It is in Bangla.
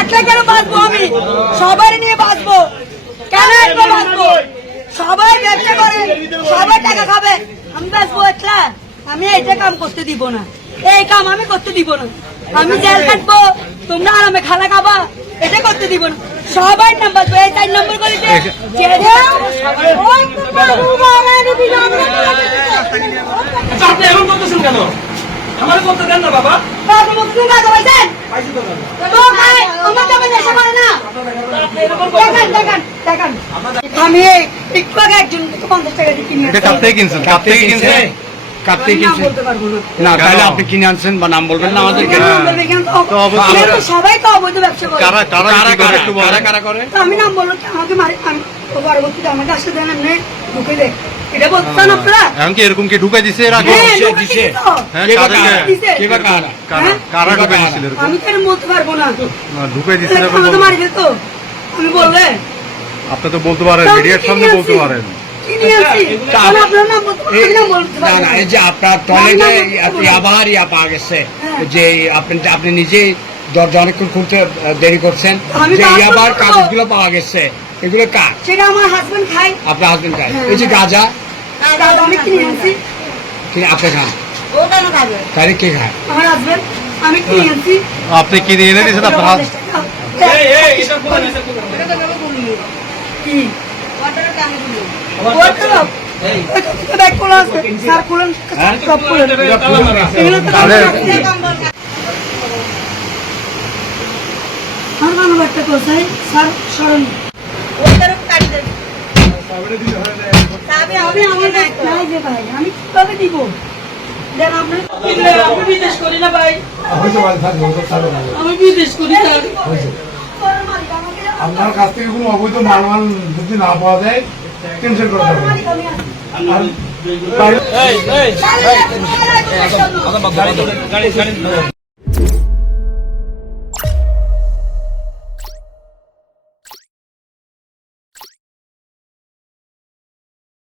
একলা কেন বাঁচবো? আমি সবাই নিয়ে বাঁচবো, কেন একলা বাঁচবো? সবাই ব্যবসা করে, সবাই টাকা খাবে, আমি বাঁচবো একলা? আমি এইটা কাম করতে দিব না, এই কাম আমি করতে দিব না। আমি জেল কাটবো, তোমরা আরামে খালা খাবা, এটা করতে দিব না। সবাই নাম বাঁচবো, এই 4 নম্বর গলিতে আপনি এমন করতেছেন কেন? আমার বলতে দেন না বাবা। আমি একটু আগে একজন 50 টাকা দিয়ে কিনে আপনি কিনে আনছেন বা নাম বলবেন না আমাদেরকে? সবাই তো অবৈধ ব্যবসা করে। কারা করে? আমি নাম বললো আমাকে মারি, আমি পরবর্তীতে আমাকে আসতে দেন, এমনি ঢুকে দেয়, এটা বলতেন আপনারা? এমনকি এরকম কি ঢুকাই দিছে এর আগে? কারা ঢুকাই দিছিল? আমি কেন বলতে পারবো না, ঢুকাই দিছে আমাকে মারি যেত। আমি বললে আপনি তো বলতে পারেন, মিডিয়ার সামনে বলতে পারেন। যে আপনি নিজেই দরজা অনেকক্ষণ খুলতে দেরি করছেন, যে ইয়াবার কাগজগুলো পাওয়া গেছে, এগুলো কার? সেটা আমার হাজবেন্ড খায়। আপনার হাজবেন্ড খায়? এই যে গাঁজা আমি কিনে আনছি। আপনি খান? তাহলে কে খায়? আমার হাজবেন্ড, আমি কিনে আনছি। আপনি কিনে এনে দিয়েছেন আপনার? কি ব্যাগ খোলা আছে, স্যার খুলেন, সব খুলেন। এগুলো তো আমার বানো ব্যাগটা কোথায় স্যার? সরণ আমি আমার ব্যাগ নাই যে ভাই, আমি কিভাবে দিব? দেন আপনি বিদেশ করি না ভাই, আমি বিদেশ করি স্যার। আপনার কাছ থেকে কোনো অবৈধ মালমাল যদি না পাওয়া যায় টেনশন করতে হবে। এই